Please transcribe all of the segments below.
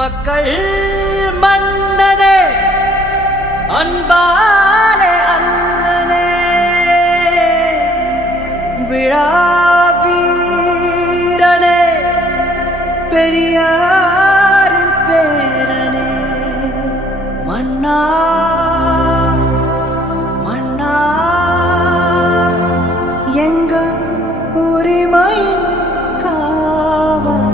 மக்கள் மன்னனே அன்பாலே அண்ணனே விழாவீரனே பெரியாரின் பேரனே மன்னா மன்னா எங்க உரிமையின் காவல்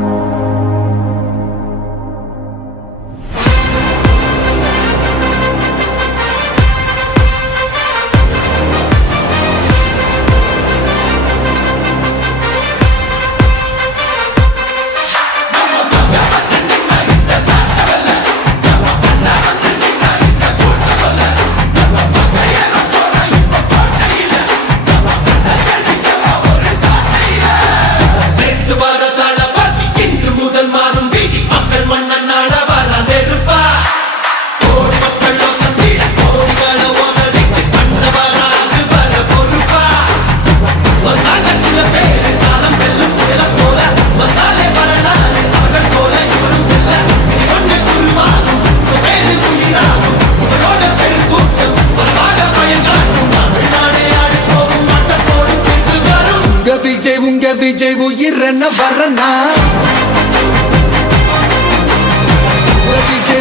உங்க விஜய் உயிரன வரனா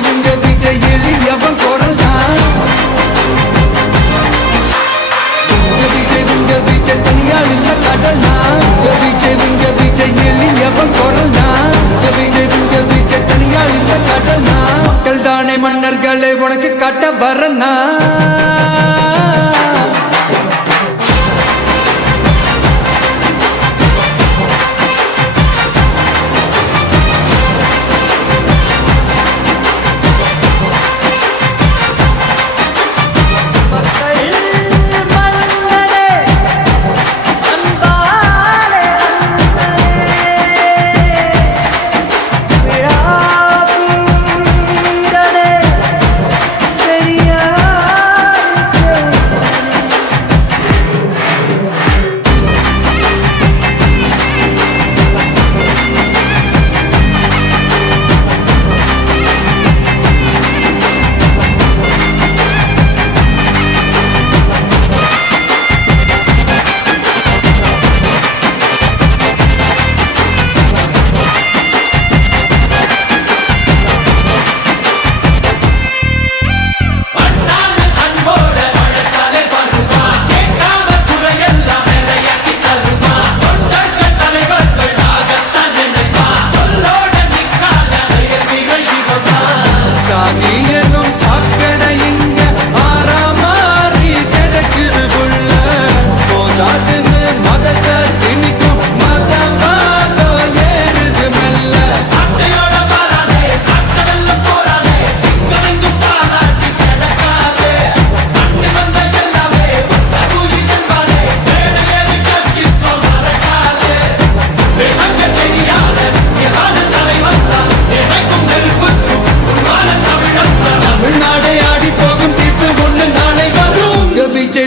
உங்க விஜய் எளியவன் குரல் தான் உங்க விஜய் தனியால் இல்ல கடல் உங்க விஜய் எளியவன் குரல் தான் உங்க விஜய் தனியால் இல்ல கடல் மக்கள் தானே மன்னர்களை உனக்கு காட்ட வரனா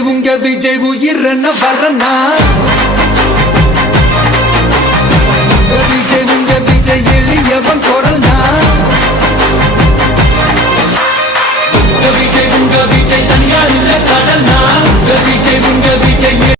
உங்க விஜய் உயிரன வரனா உங்க விஜய் எளியவன் குரல் தான் உங்க விஜய் தனியார் இல்ல கடல் உங்க விஜய்